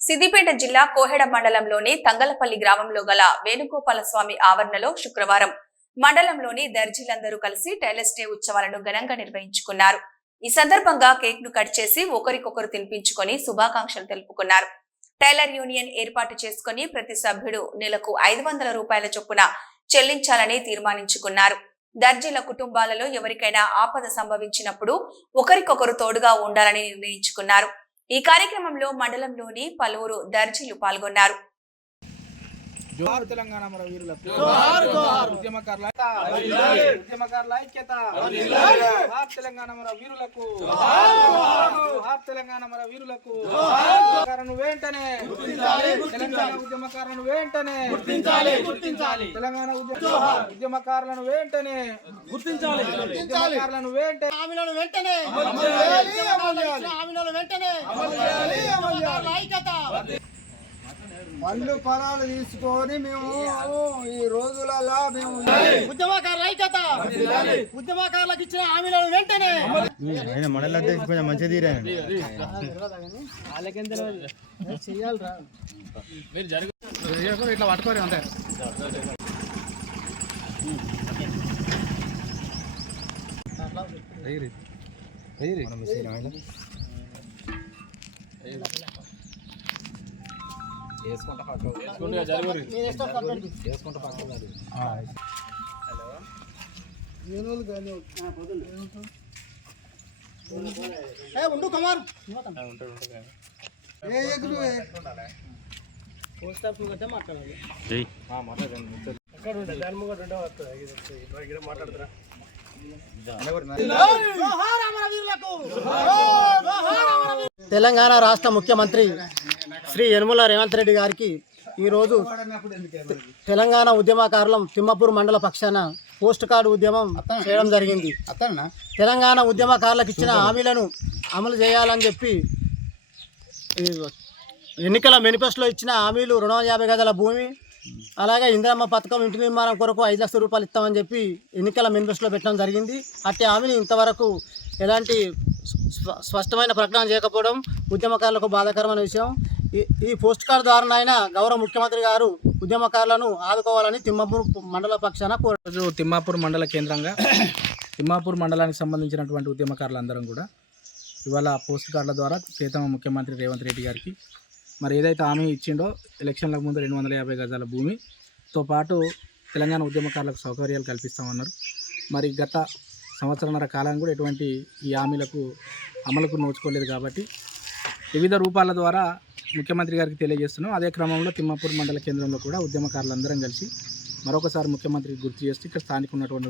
సిద్దిపేట జిల్లా కోహెడ మండలంలోని తంగలపల్లి గ్రామంలో గల వేణుగోపాలస్వామి ఆవరణలో శుక్రవారం మండలంలోని దర్జీలందరూ కలిసి టైలర్స్ డే ఉత్సవాలను ఘనంగా నిర్వహించుకున్నారు. ఈ సందర్భంగా కేక్ను కట్ చేసి ఒకరికొకరు తినిపించుకొని శుభాకాంక్షలు తెలుపుకున్నారు. టైలర్ యూనియన్ ఏర్పాటు చేసుకుని ప్రతి సభ్యుడు నెలకు ఐదు వందల రూపాయల చొప్పున చెల్లించాలని తీర్మానించుకున్నారు. దర్జీల కుటుంబాలలో ఎవరికైనా ఆపద సంభవించినప్పుడు ఒకరికొకరు తోడుగా ఉండాలని నిర్ణయించుకున్నారు. ఈ కార్యక్రమంలో మండలంలోని పలువురు దర్జీలు పాల్గొన్నారు జోహార్ తెలంగాణ మన వీరులకు. జోహార్, జోహార్. ఉద్యమకారుల ఉద్యమకారుల ఐక్యత. జోహార్ తెలంగాణ మన వీరులకు. జోహార్, తెలంగాణ మన వీరులకు. వెంటనే. గుర్తించాలి, తెలంగాణ గుర్తించాలి. ఉద్యమకారులను వెంటనే. గుర్తించాలి, గుర్తించాలి. తెలంగాణ ఉద్యమ జోహార్. ఉద్యమకారులను వెంటనే. గుర్తించాలి గుర్తించాలి. ఉద్యమకారులను వెంటనే. హామీలను వెంటనే. హామీలను వెంటనే. ఐక్యత. పళ్ళు ఫలాలు తీసుకొని మేము ఈ రోజులలో మేము ఉద్యమకారుల ఐక్యత. ఉద్యమకారులకు ఇచ్చిన హామీలను వెంటనే. మంచిగా తీరా ఇట్లా పట్టుకోరు అంతే. ఏ ఉండు కుమార్. ఏ ఎగురు జోహార్ అమరవీరులకు! జోహార్ అమరవీరులకు. తెలంగాణ రాష్ట్ర ముఖ్యమంత్రి శ్రీ యనమల రేవంత్ రెడ్డి గారికి ఈరోజు తెలంగాణ ఉద్యమకారులం తిమ్మపూర్ మండల పక్షాన పోస్ట్ కార్డు ఉద్యమం చేయడం జరిగింది. తెలంగాణ ఉద్యమకారులకు ఇచ్చిన హామీలను అమలు చేయాలని చెప్పి ఎన్నికల మేనిఫెస్టోలో ఇచ్చిన హామీలు రెండు వందల యాభై గజాల భూమి అలాగే ఇందిరమ్మ పథకం ఇంటి నిర్మాణం కొరకు ఐదు లక్షల రూపాయలు ఇస్తామని చెప్పి ఎన్నికల మేనిఫెస్టోలో పెట్టడం జరిగింది. అట్టి హామీని ఇంతవరకు ఎలాంటి స్ప- స్పష్టమైన ప్రకటన చేయకపోవడం ఉద్యమకారులకు బాధాకరమైన విషయం. ఈ ఈ పోస్ట్ కార్డు ద్వారా గౌరవ ముఖ్యమంత్రి గారు ఉద్యమకారులను ఆదుకోవాలని తిమ్మాపూర్ మండల పక్షాన కోరు తిమ్మాపూర్ మండల కేంద్రంగా తిమ్మాపూర్ మండలానికి సంబంధించినటువంటి ఉద్యమకారులందరం కూడా ఇవాళ పోస్ట్ కార్డుల ద్వారా ప్రీతమ ముఖ్యమంత్రి రేవంత్ రెడ్డి గారికి మరి ఏదైతే హామీ ఇచ్చిండో ఎలక్షన్లకు ముందు రెండు వందల యాభై గజాల భూమితో పాటు తెలంగాణ ఉద్యమకారులకు సౌకర్యాలు కల్పిస్తామన్నారు. మరి గత సంవత్సరన్నర కాలం కూడా ఎటువంటి ఈ హామీలకు అమలుకు నోచుకోలేదు కాబట్టి వివిధ రూపాల ద్వారా ముఖ్యమంత్రి గారికి తెలియజేస్తున్నాం. అదే క్రమంలో తిమ్మాపూర్ మండల కేంద్రంలో కూడా ఉద్యమకారులందరం కలిసి మరొకసారి ముఖ్యమంత్రికి గుర్తు చేస్తూ ఇక్కడ స్థానిక ఉన్నటువంటి